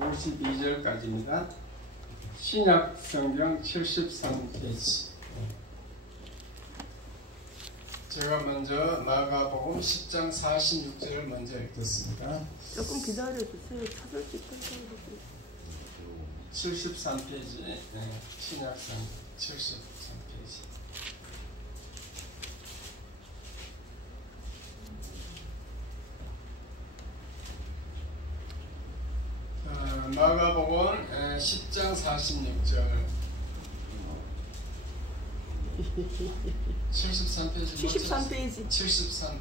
52절까지입니다. 신약 성경 73페이지. 제가 먼저 마가복음 10장 46절을 먼저 읽겠습니다. 조금 기다려주세요. 찾을 수 있도록. 73페이지. 신약 성경 73페이지. 마가복음 10장 46절 73페이지 73페이지 73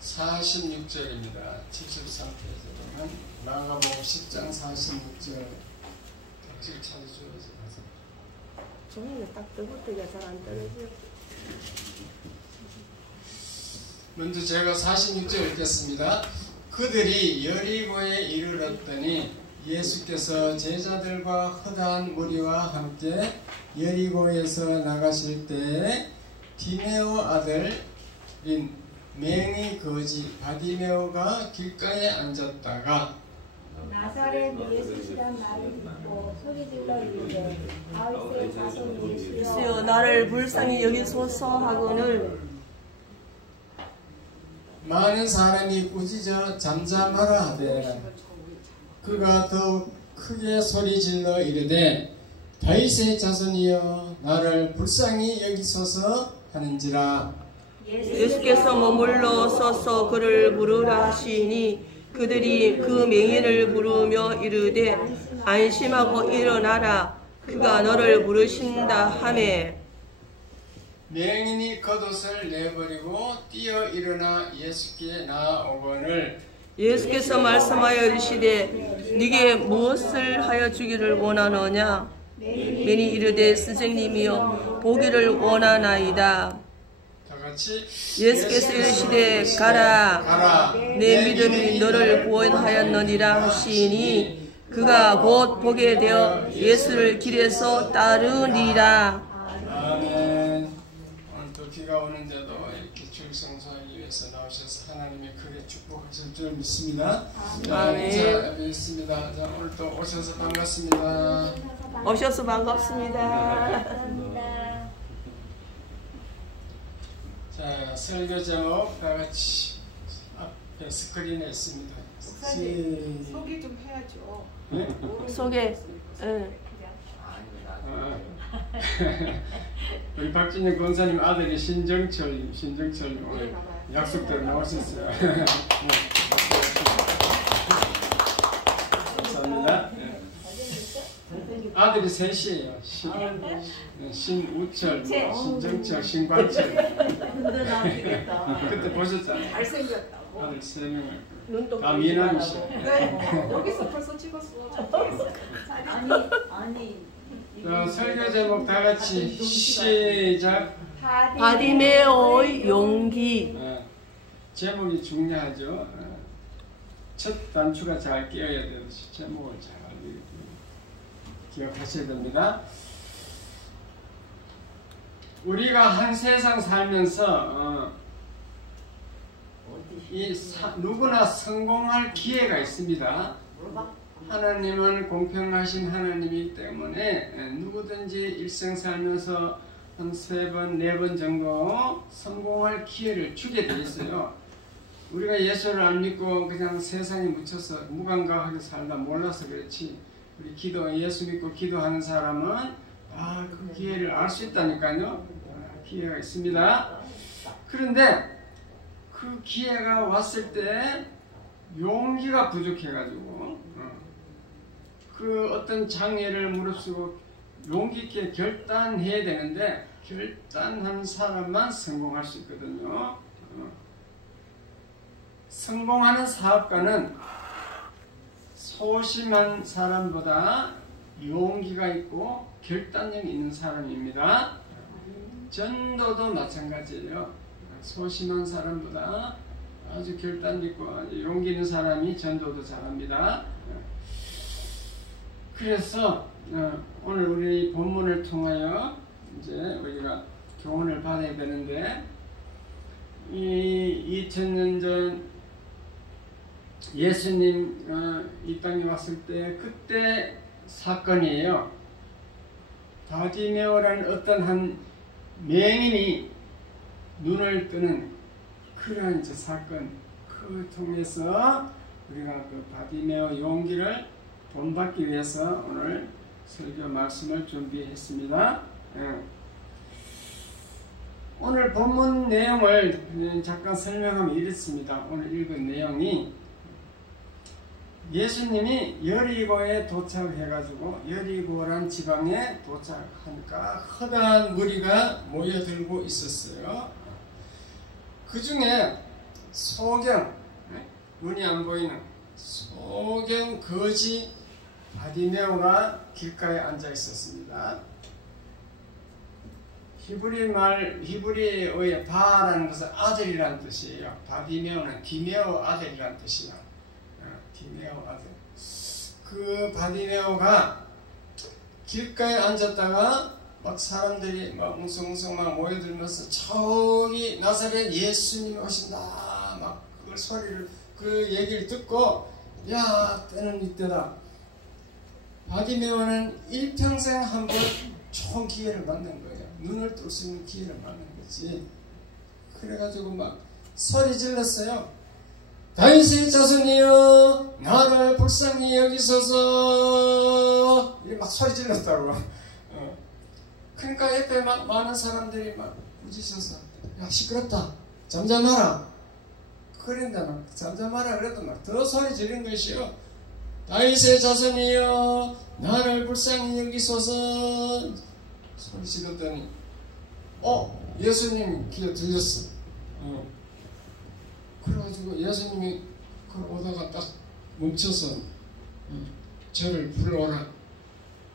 46절입니다. 73페이지 보면 마가복음 10장 46절 객실 찾아주어서 종이가 딱 뜨고 때가 잘 안 떨어져요. 먼저 제가 46절 읽겠습니다. 그들이 여리고에 이르렀더니 예수께서 제자들과 허다한 무리와 함께 여리고에서 나가실 때에 디메오 아들인 맹의 거지 바디메오가 길가에 앉았다가 나사렛 예수시란 말을 듣고 소리질러 이르되 다윗의 자손 예수여 나를 불쌍히 여기소서 하거늘 많은 사람이 꾸짖어 잠잠하라 하되 그가 더욱 크게 소리질러 이르되 다윗의 자손이여 나를 불쌍히 여기소서 하는지라. 예수께서 머물러 서서 그를 부르라 하시니 그들이 그 맹인을 부르며 이르되 안심하고 일어나라 그가 너를 부르신다 하매 맹인이 겉옷을 내버리고 뛰어 일어나 예수께 나아오거늘 예수께서 말씀하여 이르시되 네게 무엇을 하여 주기를 원하느냐. 맹인이 이르되 스승님이여 보기를 원하나이다. 예수께서 이르시되 가라 내 믿음이 너를 구원하였느니라 하시니 그가 곧 보게 되어 예수를 길에서 따르니라. 아멘. 오늘도 비가 오는데도 이렇게 주일성수하기 위해서 나오셔서 하나님이 크게 축복하실 줄 믿습니다. 아멘. 믿습니다. 자, 오늘도 오셔서 반갑습니다. 오셔서 반갑습니다. 자, 설교 제목 다 같이 앞에 스크린에 있습니다. 소개 좀 해야죠. 네? 소개. 우리 박진영 권사님 아들이 신정철 오늘 약속대로 나오셨어요. 감사합니다. 아들이 셋이에요. 신우철, 신정철, 신관철. 그때 보셨잖아요. 잘생겼다고. 아들 3명을 다 미남이시죠. 네. 여기서 벌써 찍었어. 아니 자, 설교 제목 다 같이 시작. 바디메오의 용기. 제목이 중요하죠. 첫 단추가 잘 끼어야 되듯이 제목을 잘 기억하셔야 됩니다. 우리가 한 세상 살면서 누구나 성공할 기회가 있습니다. 하나님은 공평하신 하나님이기 때문에 누구든지 일생 살면서 한 3번, 4번 정도 성공할 기회를 주게 되어 있어요. 우리가 예수를 안 믿고 그냥 세상에 묻혀서 무감각하게 살다 몰라서 그렇지, 우리 예수 믿고 기도하는 사람은 그 기회를 알 수 있다니까요. 기회가 있습니다. 그런데 그 기회가 왔을 때 용기가 부족해가지고 그 어떤 장애를 무릅쓰고 용기 있게 결단해야 되는데 결단한 사람만 성공할 수 있거든요. 성공하는 사업가는 소심한 사람보다 용기가 있고 결단력이 있는 사람입니다. 전도도 마찬가지예요. 소심한 사람보다 아주 결단 있고 용기 있는 사람이 전도도 잘합니다. 그래서 오늘 우리 본문을 통하여 이제 우리가 교훈을 받아야 되는데, 이 2000년 전 예수님 이 땅에 왔을 때 그때 사건이에요. 바디메오라는 어떤 한 맹인이 눈을 뜨는 그러한 사건, 그 통해서 우리가 그 바디메오 용기를 본받기 위해서 오늘 설교 말씀을 준비했습니다. 오늘 본문 내용을 잠깐 설명하면 이렇습니다. 오늘 읽은 내용이 예수님이 여리고에 도착해가지고 여리고란 지방에 도착하니까 허다한 무리가 모여들고 있었어요. 그 중에 소경, 눈이 안 보이는 소경 거지 바디메오가 길가에 앉아 있었습니다. 히브리어의 바라는 것은 아들이라는 뜻이에요. 바디메오는 디메오 아들이라는 뜻이야. 디메오 아들. 그 바디메오가 길가에 앉았다가 막 사람들이 막 웅성웅성 막 모여들면서 저기 나사렛 예수님 오신다 막 그 소리를 그 얘기를 듣고 야 때는 이때다. 바디메오는 일평생 한번 좋은 기회를 받는 거예요. 눈을 뜰 수 있는 기회를 받는 거지. 그래가지고 막 소리 질렀어요. 다윗의 자손이여 나를 불쌍히 여기소서. 이렇게 막 소리 질렀다고. 그러니까 옆에 막 많은 사람들이 막 부딪혀서 야 시끄럽다 잠잠하라 그런다. 막 잠잠하라 그래도 막 더 소리 지른 것이요. 다윗의 자손이여 나를 불쌍히 여기소서. 소리 지르더니 예수님 귀에 들렸어. 그래가지고 예수님이 오다가 딱 멈춰서 저를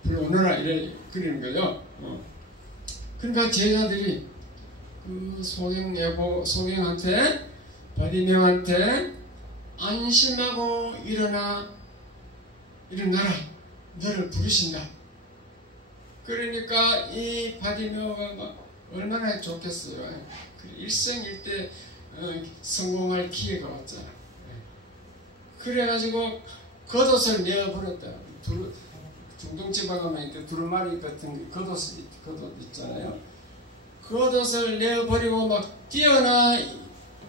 불러오너라 이래 그러는 거죠. 그러니까 제자들이 그 소경한테 바디메오한테 안심하고 일어나라 너를 부르신다. 그러니까 이 바디메오가 막 얼마나 좋겠어요. 일생일대 성공할 기회가 왔잖아. 그래가지고 겉옷을 내어버렸다. 중동지방 가면 두루마리 같은 겉옷 있잖아요. 겉옷을 내어버리고 막 뛰어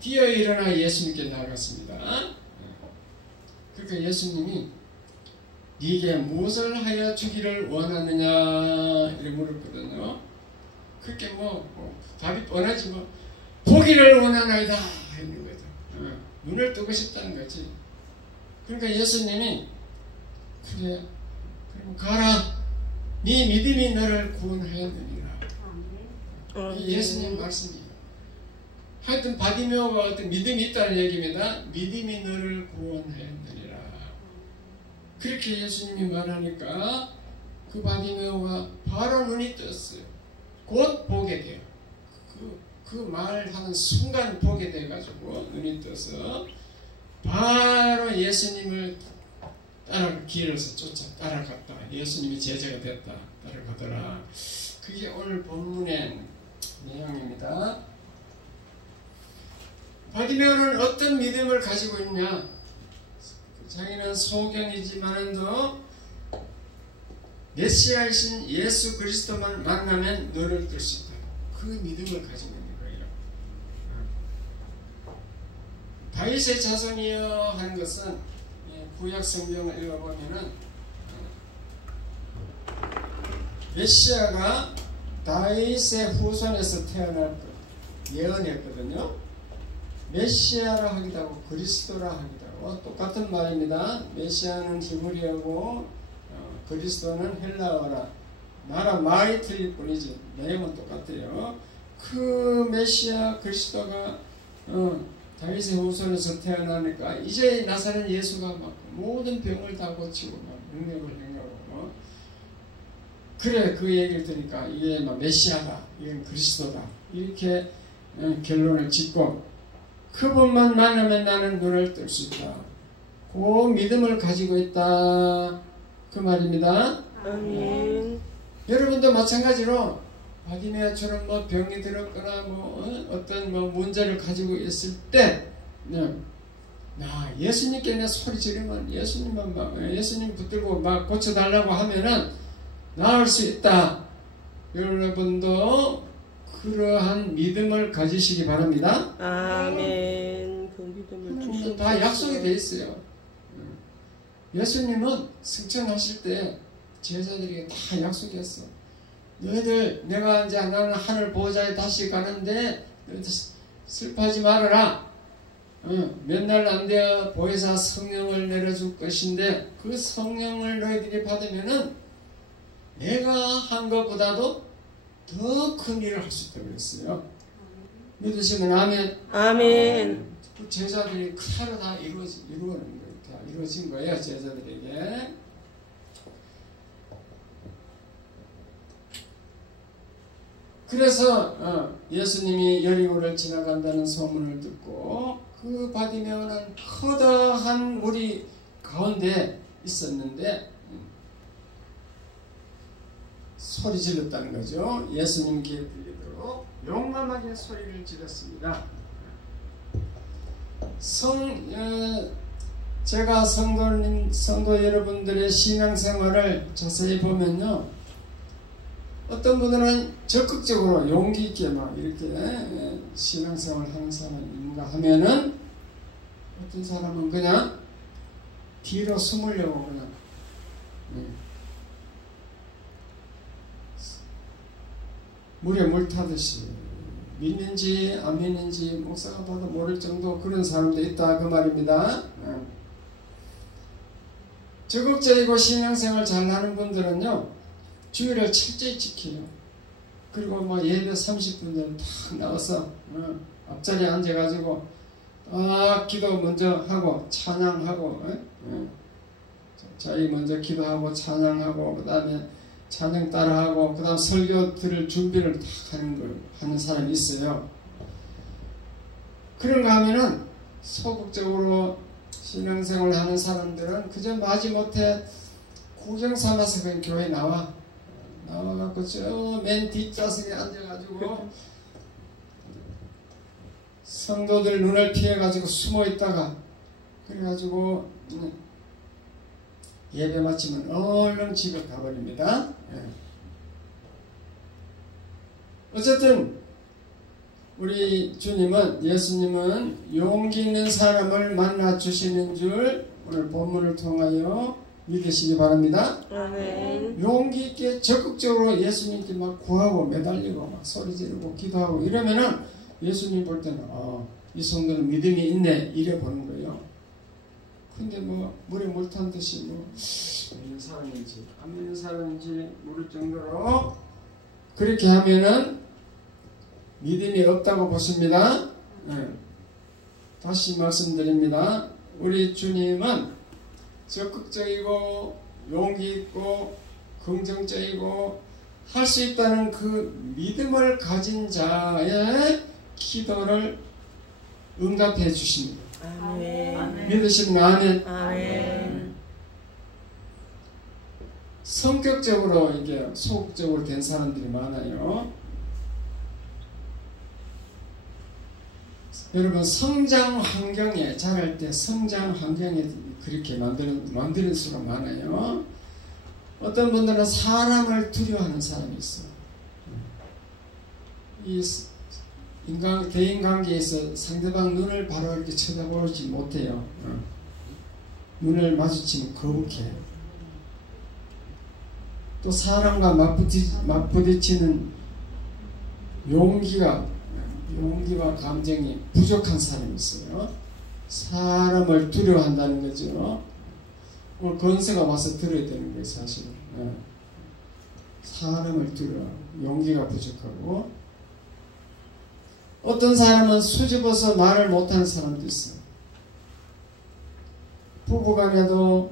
일어나 예수님께 나갔습니다. 그러니까 예수님이 네게 무엇을 하여 주기를 원하느냐 이렇게 물었거든요. 그렇게 답이 뻔하지 보기를 원하나이다 하는 거죠. 눈을 뜨고 싶다는 거지. 그러니까 예수님이 그래 그럼 가라 네 믿음이 너를 구원하였느니라. 예수님 말씀이에요. 하여튼 바디메오가 어떤 믿음이 있다는 얘기입니다. 믿음이 너를 구원하였느니라. 그렇게 예수님이 말하니까 그 바디메오가 바로 눈이 떴어요. 곧 보게 돼요. 그 말하는 순간 보게 돼가지고 눈이 떠서 바로 예수님을 길에서 따라갔다. 예수님이 제자가 됐다. 따라가더라. 그게 오늘 본문의 내용입니다. 바디메오는 어떤 믿음을 가지고 있냐? 자기는 소경이지만도 메시아이신 예수 그리스도만 만나면 너를 뜰 수 있다. 그 믿음을 가지고 있는 거예요. 다윗의 자손이여 하는 것은 구약 성경을 읽어보면은 메시아가 다윗의 후손에서 태어날 것 예언했거든요. 메시아라 하기도 하고 그리스도라 하기도 하고 똑같은 말입니다. 메시아는 히브리어고 그리스도는 헬라어라. 나라 말이 틀릴 뿐이지 내용은 똑같아요. 그 메시아 그리스도가 다윗의 후손에서 태어나니까 이제 나사렛 예수가 막 모든 병을 다 고치고 막 능력을 행하고 그래 그 얘기를 들으니까 이게 막 메시아다 이건 그리스도다 이렇게 결론을 짓고 그분만 만나면 나는 눈을 뜰 수 있다. 그 믿음을 가지고 있다 그 말입니다. 아멘. 여러분도 마찬가지로 바디메아처럼 뭐 병이 들었거나 뭐 어떤 뭐 문제를 가지고 있을 때, 예수님께 내 소리 지르면 예수님만 예수님 붙들고 막 고쳐달라고 하면은 나을 수 있다. 여러분도 그러한 믿음을 가지시기 바랍니다. 아멘. 그 믿음을 다 약속이 돼 있어요. 예수님은 승천하실 때 제자들에게 다 약속했어. 너희들 내가 이제 나는 하늘 보호자에 다시 가는데 너희들 슬퍼하지 말아라. 몇 날 안 되어 보혜사 성령을 내려줄 것인데 그 성령을 너희들이 받으면은 내가 한 것보다도 더 큰 일을 할 수 있다고 그랬어요. 믿으시면 아멘. 아멘. 그 제자들이 그대로 다 이루어진 거예요. 제자들에게. 그래서 예수님이 여리고를 지나간다는 소문을 듣고 그 바디메오는 커다란 무리 가운데 있었는데 소리 질렀다는 거죠. 예수님 귀에 들리도록 용감하게 소리를 질렀습니다. 제가 성도 여러분들의 신앙생활을 자세히 보면요, 어떤 분들은 적극적으로 용기 있게 막 이렇게 신앙생활 하는 사람인가 하면은 어떤 사람은 그냥 뒤로 숨으려고 그냥 물에 물 타듯이 믿는지 안 믿는지 목사가 봐도 모를 정도 그런 사람도 있다 그 말입니다. 적극적이고 신앙생활 잘하는 분들은요, 주의를 철저히 지켜요. 그리고 뭐 예배 30분 전에 탁 나와서 앞자리에 앉아가지고 기도 먼저 하고 찬양하고 자기 먼저 기도하고 찬양하고 그 다음에 찬양 따라하고 그 다음 설교 들을 준비를 다 하는 사람이 있어요. 그런가 하면은 소극적으로 신앙생활 하는 사람들은 그저 마지못해 구경 삼아서 그냥 교회 나와갖고 저 맨 뒷좌석에 앉아가지고 성도들 눈을 피해가지고 숨어있다가 그래가지고 예배 마치면 얼른 집에 가버립니다. 어쨌든 우리 주님은, 예수님은 용기 있는 사람을 만나 주시는 줄 오늘 본문을 통하여 믿으시기 바랍니다. 아멘. 용기 있게 적극적으로 예수님께 막 구하고 매달리고 막 소리 지르고 기도하고 이러면은 예수님 볼 때는 이 성도는 믿음이 있네 이래 보는 거예요. 근데 뭐 물에 물 탄 듯이 뭐 믿는 사람인지 안 믿는 사람인지 모를 정도로 그렇게 하면은 믿음이 없다고 보십니다. 다시 말씀드립니다. 우리 주님은 적극적이고 용기 있고 긍정적이고 할 수 있다는 그 믿음을 가진 자의 기도를 응답해 주십니다. 아멘. 믿으시면 아멘. 아멘. 성격적으로 이게 소극적으로 된 사람들이 많아요. 여러분 성장 환경에 자랄 때 성장 환경에 그렇게 만드는 수가 많아요. 어떤 분들은 사람을 두려워하는 사람이 있어요. 이 대인관계에서 상대방 눈을 바로 이렇게 쳐다보지 못해요. 눈을 마주치면 거북해요. 또 사람과 맞부딪히는 용기와 감정이 부족한 사람이 있어요. 사람을 두려워한다는 거죠. 오늘 권세가 와서 들어야 되는 거예요, 사실은. 사람을 두려워, 용기가 부족하고, 어떤 사람은 수줍어서 말을 못하는 사람도 있어요. 부부간에도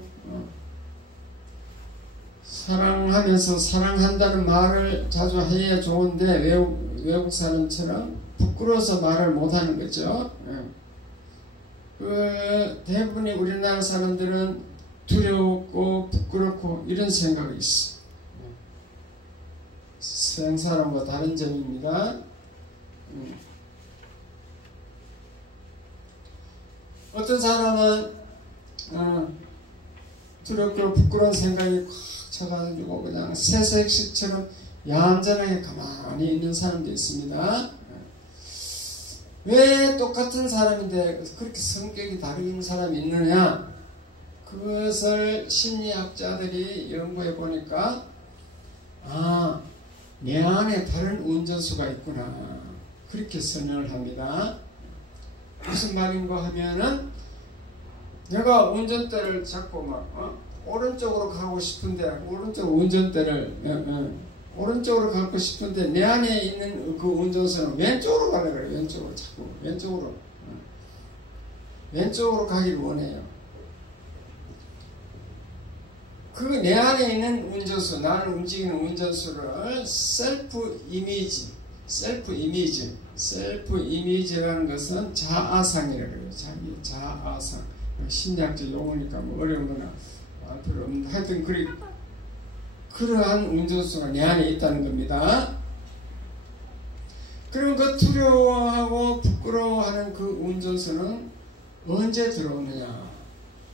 사랑하면서 사랑한다는 말을 자주 해야 좋은데 외국 사람처럼 부끄러워서 말을 못하는 거죠. 대부분의 우리나라 사람들은 두렵고 부끄럽고 이런 생각이 있어. 서양 사람과 다른 점입니다. 어떤 사람은 두렵고 부끄러운 생각이 꽉 차가지고 그냥 새색시처럼 얌전하게 가만히 있는 사람도 있습니다. 왜 똑같은 사람인데 그렇게 성격이 다른 사람이 있느냐? 그것을 심리학자들이 연구해 보니까 내 안에 다른 운전수가 있구나, 그렇게 설명을 합니다. 무슨 말인가 하면은 내가 운전대를 잡고 막 오른쪽으로 가고 싶은데 오른쪽으로 가고 싶은데 내 안에 있는 그 운전수는 왼쪽으로 가려고 그래요. 왼쪽으로 자꾸 왼쪽으로 가기를 원해요. 그 내 안에 있는 운전수, 나를 움직이는 운전수를 셀프 이미지라는 것은 자아상이라고 그래요. 자기 자아상. 심리학적 용어니까 뭐 어려운 거나 별로 없는데 하여튼 그러한 운전수가 내 안에 있다는 겁니다. 그럼 그 두려워하고 부끄러워하는 그 운전수는 언제 들어오느냐?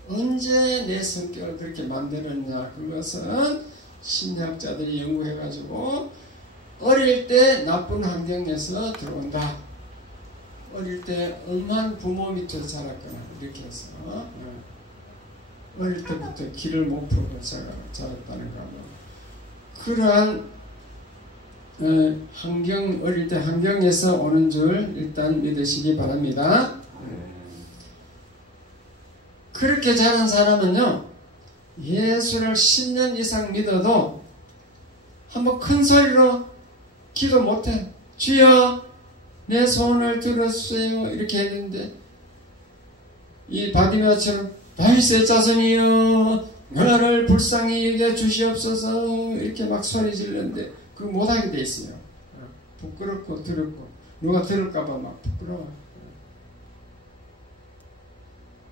언제 내 성격을 그렇게 만들었냐? 그것은 심리학자들이 연구해가지고 어릴 때 나쁜 환경에서 들어온다. 어릴 때 엄한 부모 밑에서 자랐거나 이렇게 해서 어릴 때부터 길을 못 풀고 자랐다는가 뭐 그러한 어릴 때 환경에서 오는 줄 일단 믿으시기 바랍니다. 그렇게 자란 사람은요, 예수를 10년 이상 믿어도 한번 큰 소리로 기도 못해. 주여 내 소원을 들어주세요 이렇게 했는데, 이 바디메오처럼 다윗의 자손이여 나를 불쌍히 여겨 주시옵소서 이렇게 막 소리 지르는데 그거 못하게 돼 있어요. 부끄럽고 두렵고 누가 들을까봐 막 부끄러워.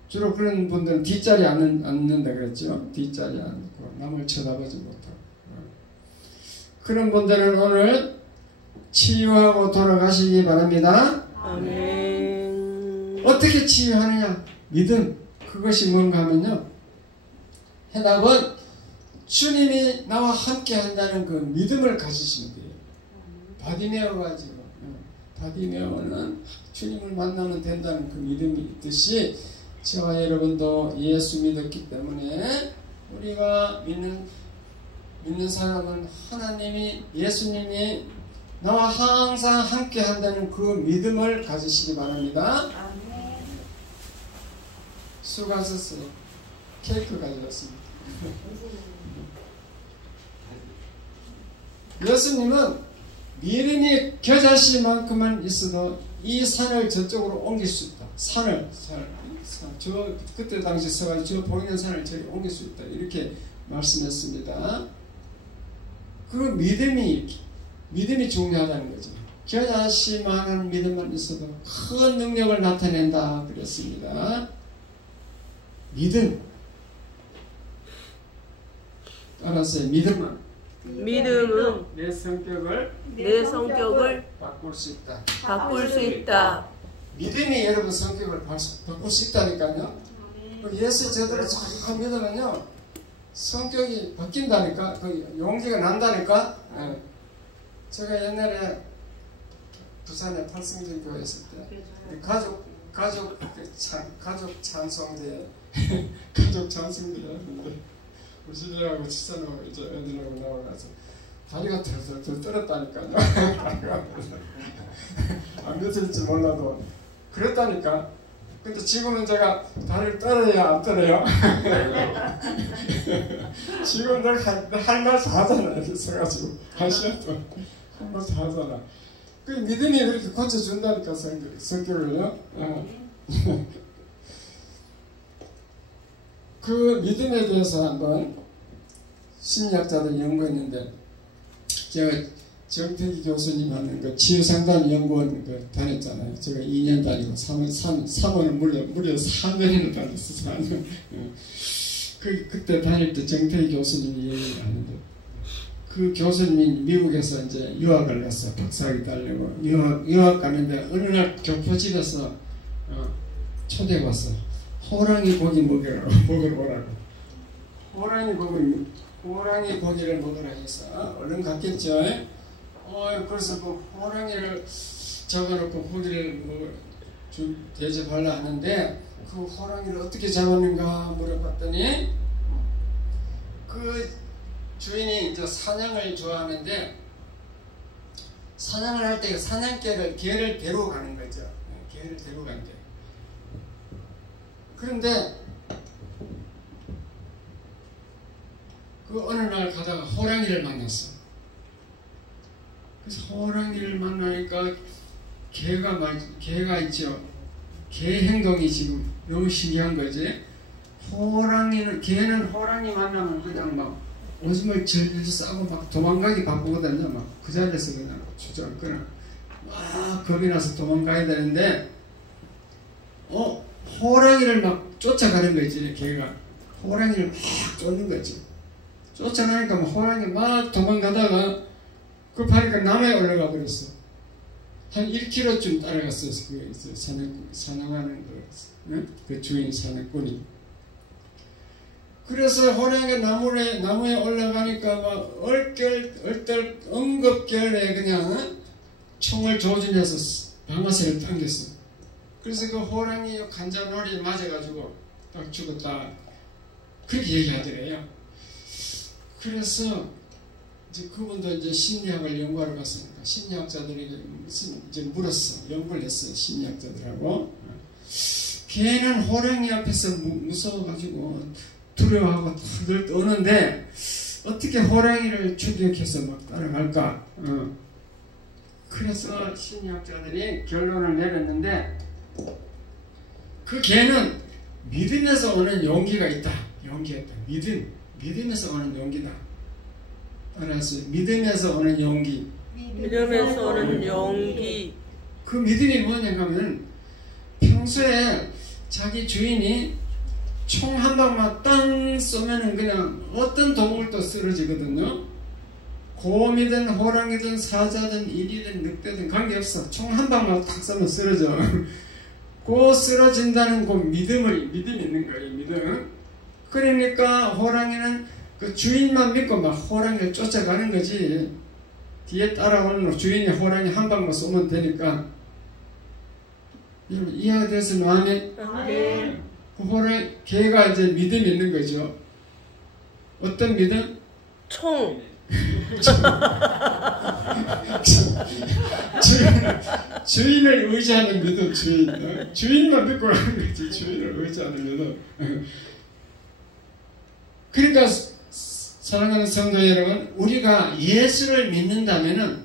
주로 그런 분들은 뒷자리에 앉는다 그랬죠. 뒷자리에 앉고 남을 쳐다보지 못하고. 그런 분들은 오늘 치유하고 돌아가시기 바랍니다. 아멘. 어떻게 치유하느냐? 믿음. 그것이 뭔가 하면요, 해답은 주님이 나와 함께 한다는 그 믿음을 가지시면 돼요. 바디메오 가지고, 바디메오는 주님을 만나면 된다는 그 믿음이 있듯이 저와 여러분도 예수 믿었기 때문에 우리가 믿는 사람은 하나님이, 예수님이 나와 항상 함께 한다는 그 믿음을 가지시기 바랍니다. 수고하셨어요. 케이크 가져왔습니다. 예수님은 믿음이 겨자씨만큼만 있어도 이 산을 저쪽으로 옮길 수 있다. 산을 그때 당시 써가지고 저 보이는 산을 저기 옮길 수 있다. 이렇게 말씀했습니다. 그 믿음이 중요하다는 거죠. 겨자씨만한 믿음만 있어도 큰 능력을 나타낸다 그랬습니다. 믿음. 알았어요. 믿음은 내 성격을 바꿀 수 있다. 바꿀 수 있다. 믿음이 여러분 성격을 바꿀 수 있다니까요. 예수 제대로 잘 믿으면요, 성격이 바뀐다니까. 그 용기가 난다니까. 네. 제가 옛날에 부산에 팔승진 교회 있을 때 가족 찬송대회 가족 찬송대회 하는데 우리 집사람하고 집사람하고 이제 애들하고 나와가서 다리가 덜덜 떨었다니까요. 안 믿을지 몰라도 그랬다니까. 근데 지금은 제가 다리를 떨어야 안 떨어요? 지금 내가 할 말 다 하잖아. 이렇게 써가지고 한 시간 동안 할 말 다 하잖아. 그 믿음이 그렇게 고쳐준다니까, 성격을요. 그 믿음에 대해서 한번 심리학자들 연구했는데, 제가 정태기 교수님 하는 그 치유상담 연구원 다녔잖아요. 제가 2년 다니고 3원을 무려 4년이나 다녔어. 4년. 그때 다닐 때 정태기 교수님이 얘기를 하는데, 그 교수님이 미국에서 이제 유학을 갔어. 박사학위 따려고 유학 가는데 어느 날 교포집에서 초대해 왔어. 호랑이 고기 먹으러 오라고. 호랑이 고기를 먹으라 해서 얼른 갔겠죠. 그래서 그 호랑이를 잡아놓고 고기를 대접하려 하는데 그 호랑이를 어떻게 잡았는가 물어봤더니 그 주인이 이제 사냥을 좋아하는데 사냥을 할 때 개를 데리고 가는 거죠. 개를 데리고 간대. 그런데 그 어느 날 가다가 호랑이를 만났어. 그래서 호랑이를 만나니까 개가 있죠. 개 행동이 지금 너무 신기한 거지. 개는 호랑이 만나면 그냥 막 오줌을 절절 싸고 막 도망가기 바쁘거든요. 막 그 자리에서 그냥 주저앉거나 막 겁이 나서 도망가야 되는데 호랑이를 막 쫓아가는 거지. 개가 호랑이를 막 쫓는 거지. 쫓아가니까 막 호랑이 막 도망가다가 급하니까 나무에 올라가 버렸어. 한 1km쯤 따라갔어. 그 사냥하는 그 주인 사냥꾼이. 그래서 호랑이가 나무에 올라가니까 막 엉겁결에 그냥 총을 조준해서 방아쇠를 당겼어. 그래서 그 호랑이 간장놀이에 맞아가지고 딱 죽었다. 그렇게 얘기하더래요. 그래서 이제 그분도 이제 심리학을 연구하러 갔으니까 심리학자들에게 이제 물었어. 연구를 했어요. 심리학자들하고. 걔는 호랑이 앞에서 무서워가지고 두려워하고 다들 떠는데 어떻게 호랑이를 추격해서 막 따라갈까? 그래서 심리학자들이 결론을 내렸는데 그 개는 믿음에서 오는 용기가 있다. 믿음에서 오는 용기다. 따라서 믿음에서 오는 용기. 믿음에서 오는 용기. 그 믿음이 뭐냐 하면 평소에 자기 주인이 총 한 방만 땅 쏘면은 그냥 어떤 동물도 쓰러지거든요. 곰이든 호랑이든 사자든 이리든 늑대든 관계없어. 총 한 방만 탁 쏘면 쓰러져. 그 쓰러진다는 그 믿음이 있는 거예요. 믿음. 그러니까 호랑이는 그 주인만 믿고 막 호랑이를 쫓아가는 거지. 뒤에 따라오는 주인이 호랑이 한 방만 쏘면 되니까. 여러분 이해가 됐으면 아멘. 그 개가 이제 믿음이 있는 거죠. 어떤 믿음? 총. 주인을 의지하는 믿음. 주인만 믿고 가는 거지. 주인을 의지하는 믿음. 그러니까 사랑하는 성도 여러분, 우리가 예수를 믿는다면은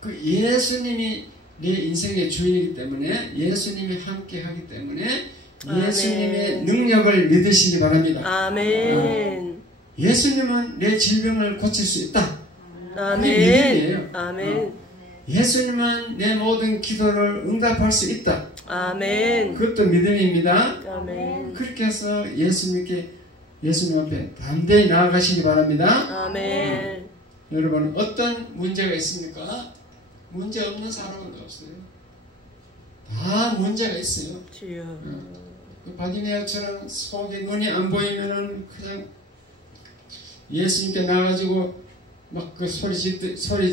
그 예수님이 내 인생의 주인이기 때문에, 예수님이 함께 하기 때문에 예수님의 능력을 믿으시기 바랍니다. 아멘. 예수님은 내 질병을 고칠 수 있다. 아멘. 그게 믿음이에요. 아멘. 예수님은 내 모든 기도를 응답할 수 있다. 아멘. 그것도 믿음입니다. 아멘. 그렇게 해서 예수님 앞에 담대히 나아가시기 바랍니다. 아멘. 여러분 어떤 문제가 있습니까? 문제 없는 사람은 없어요. 다 문제가 있어요. 주여. 바디메어처럼 속에 눈이 안 보이면은 그냥 예수님께 나가지고 막 그 소리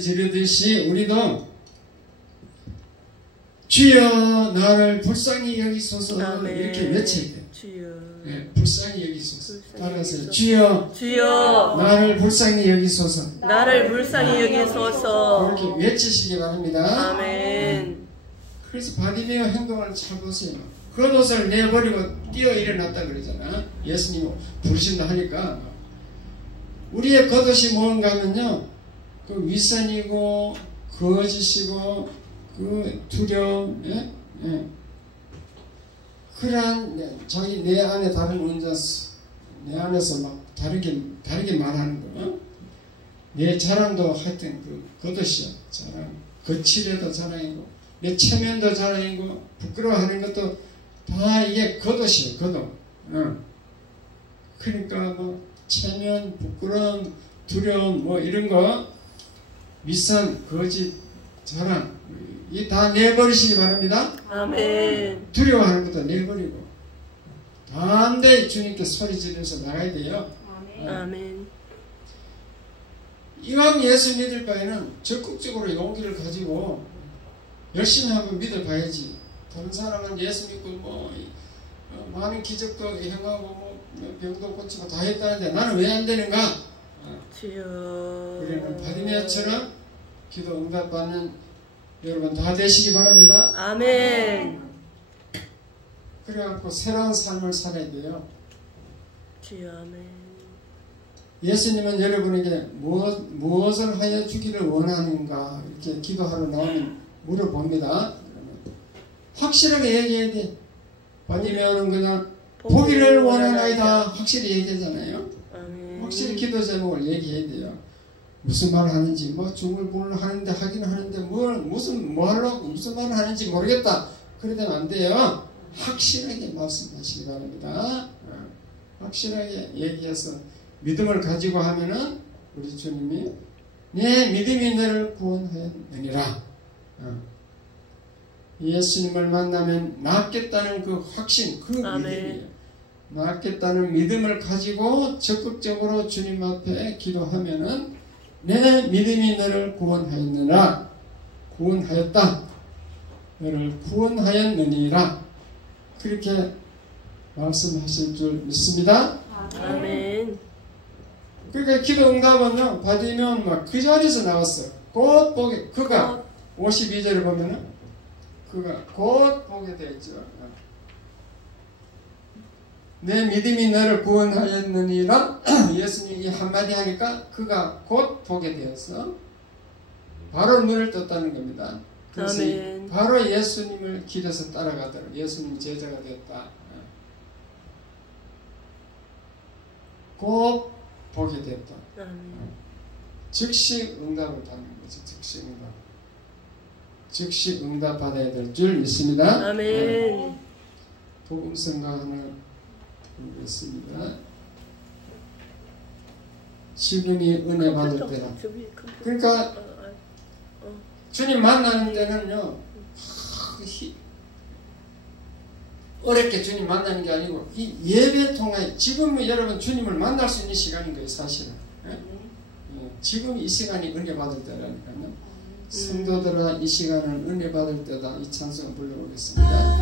지르듯이 우리도 주여 나를 불쌍히 여기소서 아멘. 이렇게 외쳐야 돼요. 주여. 네, 불쌍히 여기소서. 따라서 주여 나를 불쌍히 여기소서. 나를 불쌍히 여기소서. 그렇게 외치시기 바랍니다. 아멘. 그래서 바디메어 행동을 잘 보세요. 겉옷을 내버리고 뛰어 일어났다 그러잖아. 예수님 부르신다 하니까. 우리의 겉옷이 뭔가 하면요, 그 위선이고 거짓이고 그 두려움, 그러한 자기 내 안에 다른 운자스, 내 안에서 막 다르게 말하는 거. 내 자랑도 하여튼 그 겉옷이야. 자랑. 거칠에도 자랑이고 내 체면도 자랑이고 부끄러워하는 것도 다 이게 겉옷이에요. 겉옷. 그러니까 뭐 체면, 부끄러움, 두려움, 뭐 이런 거, 위선, 거짓, 자랑, 이 다 내버리시기 바랍니다. 아멘. 두려워하는 것도 내버리고 담대히 주님께 소리 지르면서 나가야 돼요. 아멘. 이왕 예수 믿을 바에는 적극적으로 용기를 가지고 열심히 한번 믿어봐야지. 다른 사람은 예수 믿고 뭐 많은 기적도 행하고 뭐 병도 고치고 다 했다는데 나는 왜 안 되는가? 주여. 우리는 바디메어처럼 기도 응답받는 여러분 다 되시기 바랍니다. 아멘. 그래갖고 새로운 삶을 살아야 돼요. 주여. 아멘. 예수님은 여러분에게 무엇을 하여 주기를 원하는가 이렇게 기도하러 나오면 물어봅니다. 확실하게 얘기해야 돼. 바디메어는 그냥 보기를 원하나이다 확실히 얘기하잖아요. 확실히 기도 제목을 얘기해야 돼요. 무슨 말을 하는지 뭐 중얼부얼 하는데 하긴 하는데 무슨 말을 하는지 모르겠다. 그러면 안 돼요. 확실하게 말씀하시기 바랍니다. 확실하게 얘기해서 믿음을 가지고 하면은 우리 주님이 내 믿음이 너를 구원하였느니라. 예수님을 만나면 낫겠다는 그 확신, 그 믿음이에요. 낫겠다는 믿음을 가지고 적극적으로 주님 앞에 기도하면은 내 믿음이 너를 구원하였느니라. 구원하였다. 너를 구원하였느니라. 그렇게 말씀하실 줄 믿습니다. 아멘. 그러니까 기도 응답은요, 받으면 막 그 자리에서 나왔어요. 곧 보게, 그가 52절을 보면은 그가 곧 보게 되어 있죠. 내 믿음이 너를 구원하였느니라. 예수님이 한마디 하니까 그가 곧 보게 되어서 바로 눈을 떴다는 겁니다. 그래서 아멘. 바로 예수님을 길에서 따라가더라. 예수님 제자가 됐다. 곧 보게 됐다. 아멘. 즉시 응답을 받는 거죠. 즉시 응답. 즉시 응답 받아야 될 줄 믿습니다. 아멘. 복음성가 하나 보겠습니다. 지금이 은혜 받을 때라. 그러니까 주님 만나는 데는요, 어렵게 주님 만나는 게 아니고 이 예배 통해 지금 여러분 주님을 만날 수 있는 시간인 거예요. 사실은. 지금 이 시간이 은혜 받을 때라니까요. 성도들아, 이 시간은 은혜 받을 때다. 이 찬송을 불러보겠습니다.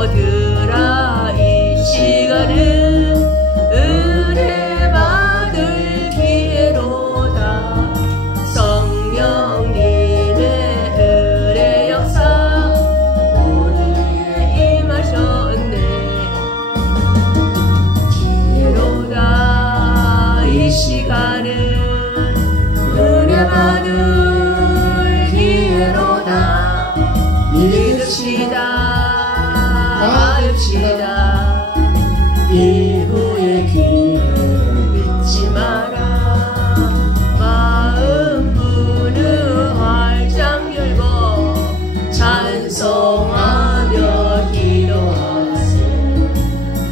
성도들아, 이 시간은 은혜 받을 기회로다. 성령님의 은혜 역사 우리에게 임하셨네. 기회로다. 이 시간은 은혜 받을 기회로다. 믿읍시다. 받읍시다. 이후의 기회를 믿지 마라. 마음 문을 활짝 열고 찬송하며 기도하세.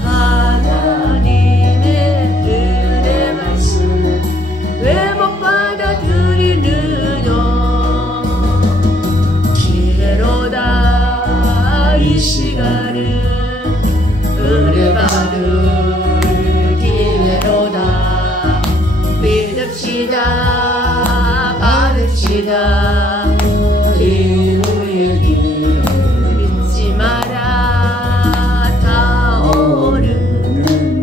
하나님의 은혜 말씀 왜 못 받아들이느냐. 기회로다. 이 시간은 은혜 받을 기회로다. 믿읍시다. 받읍시다. 이후의 기회를 믿지 마라. 타오르는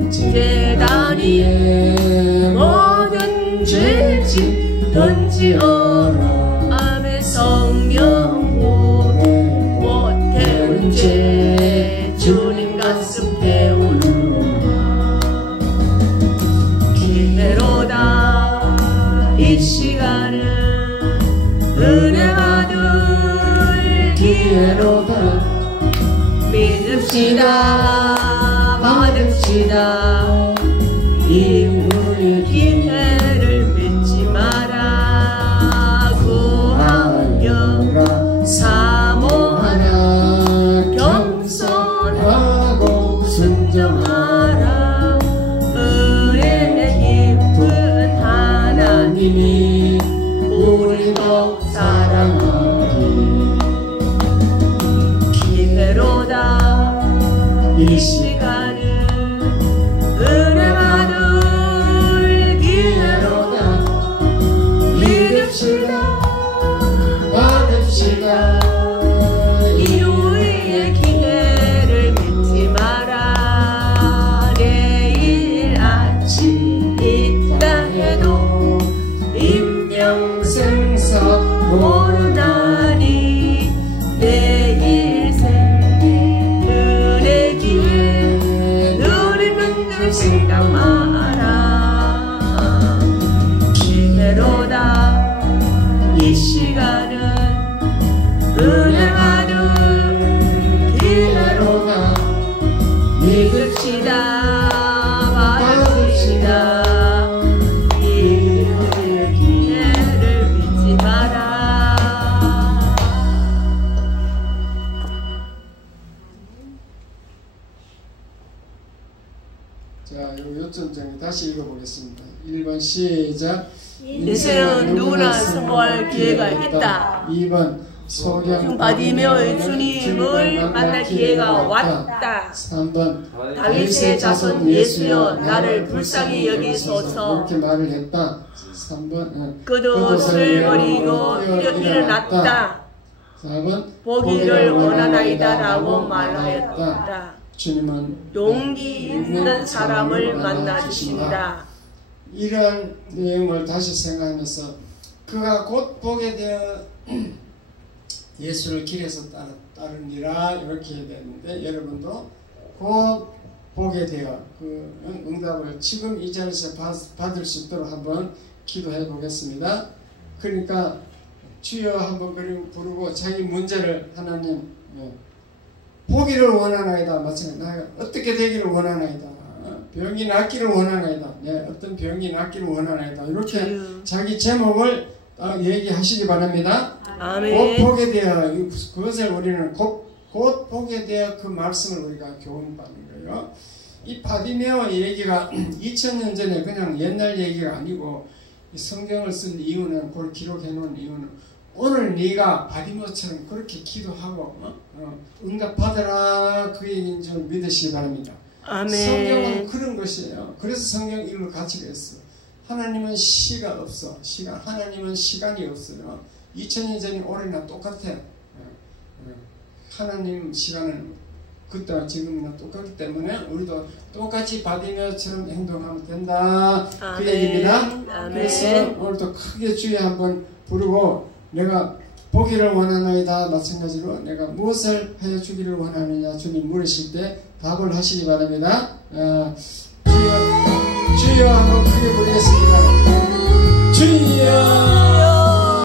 재단 위에 모든 죄짐 던지어라. 아멘. 성령 못 태운 죄 주님 가슴 태우는 기회로다. 이 시간은 은혜 받을 기회로다. 믿읍시다. 받읍시다. 이후의 기회를 믿지 마라. 구하여 사모 생각 마라. 기회로다 이 시간은 은행하는 기회로다. 믿읍시다 받읍시다. 이 기회를 믿지 마라. 자, 요점 정리 다시 읽어보겠습니다. 1번 시작. 인생은 누구나 성공할 기회가 있다. 2번 소경 받으며 주님을 만날 기회가 왔다. 3번 다윗의 자손 예수여 나를 불쌍히 여기소서. 이렇게 말을 했다. 3번 그것을 버리고 일어났다. 4번 보기를 원하나이다 라고 말하였다. 주님은 용기 있는 사람을 만나주신다. 이런 내용을 다시 생각하면서 그가 곧 보게 되어 예수를 길에서 따르니라 이렇게 되는데, 여러분도 곧 보게 되어 그 응답을 지금 이 자리에서 받을 수 있도록 한번 기도해 보겠습니다. 그러니까 주여 한번 부르고 자기 문제를 하나님 보기를 원하나이다. 마찬가지 내가 어떻게 되기를 원하나이다. 병이 낫기를 원하나이다. 어떤 병이 낫기를 원하나이다. 이렇게 자기 제목을 얘기하시기 바랍니다. 아멘. 곧 보게 되어 그것을 우리는 곧 보게 되어 그 말씀을 우리가 교훈받는 거예요. 이 바디메오 얘기가 2000년 전에 그냥 옛날 얘기가 아니고 성경을 쓴 이유는, 그걸 기록해 놓은 이유는 오늘 네가 바디메오처럼 그렇게 기도하고 응답 받으라 그 얘기인 줄 믿으시기 바랍니다. 아멘. 성경은 그런 것이에요. 그래서 성경 이걸 같이 했어. 하나님은 시가 없어. 하나님은 시간이 없어요. 2000년 전이 올해나 똑같아요. 하나님 시간은 그때와 지금이나 똑같기 때문에 우리도 똑같이 바디메오처럼 행동하면 된다. 아멘. 그 얘기입니다. 아멘. 그래서 오늘도 크게 주여 한번 부르고 내가 보기를 원하나이다. 마찬가지로 내가 무엇을 하여 주기를 원하느냐 주님 물으실 때 답을 하시기 바랍니다. 주여